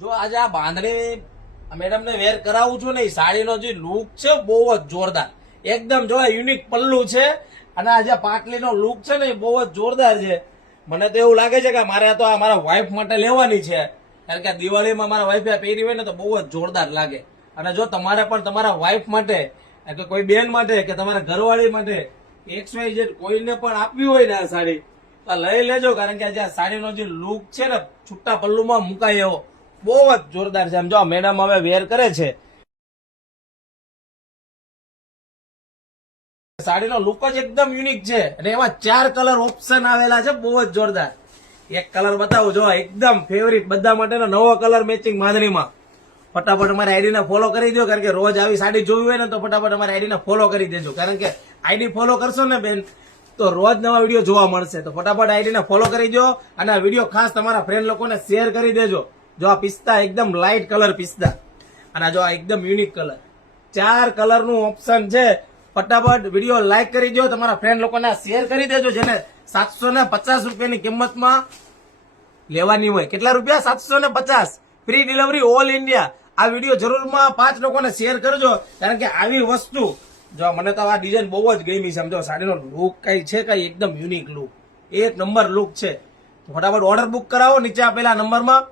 જો આજે આ બાંધણી મેડમ ને વેર કરાવું છું ને, એ સાડીનો જે લુક છે બહુ જ જોરદાર, એકદમ જો યુનિક પલ્લુ છે અને આ જે પાટલીનો લુક છે ને એ બહુ જ જોરદાર છે. મને તો એવું લાગે છે કે મારે તો આ મારા વાઇફ માટે લેવાની છે, કારણ કે દિવાળીમાં મારા વાઇફે પહેરી હોય ને તો બહુ જ જોરદાર લાગે. અને જો તમારે પણ તમારા વાઇફ માટે કે કોઈ બેન માટે કે તમારા ઘરવાળી માટે XYZ કોઈને પણ આપવી હોય ને આ સાડી તો લઈ લેજો, કારણ કે આજે આ સાડીનો જે લુક છે ને છૂટા પલ્લુમાં મુકાય એવો બહુ જ જોરદાર છે. આમ જો મેડમ હવે વેર કરે છે, સાડીનો લુક જ એકદમ યુનિક છે અને એમાં 4 કલર ઓપ્શન આવેલા છે, બહુ જ જોરદાર. એક કલર બતાવું જો, એકદમ ફેવરિટ બધા માટેનો નવો કલર મેચિંગ બાંધણીમાં. ફટાફટ અમારી આઈડી ને ફોલો કરી દો, કારણ કે રોજ આવી સાડી જોવી હોય ને તો ફટાફટ અમારી આઈડી ને ફોલો કરી દેજો, કારણ કે આઈડી ફોલો કરશો ને બેન તો રોજ નવા વિડીયો જોવા મળશે. તો ફટાફટ આઈડી ને ફોલો કરી દો અને આ વિડીયો ખાસ તમારા ફ્રેન્ડ લોકોને શેર કરી દેજો. જો આ પિસ્તા એકદમ લાઇટ કલર પિસ્તા અને જો આ એકદમ યુનિક કલર, 4 કલર નું ઓપ્શન છે. ફટાફટ વિડીયો લાઈક કરી દો, તમારા ફ્રેન્ડ લોકોને શેર કરી દેજો, જેને 750 રૂપિયાની કિંમતમાં લેવાની હોય. કેટલા રૂપિયા? 750. Free delivery all India. આ વિડીયો જરૂરમાં 5 લોકોને શેર કરજો, કારણ કે આવી વસ્તુ જો મને તો આ ડિઝાઇન બહુ જ ગમી. સમજો સાડીનો લુક કઈ છે, કઈ એકદમ યુનિક લુક, એક નંબર લુક છે. ફટાફટ ઓર્ડર બુક કરાવો નીચે આપેલા નંબરમાં.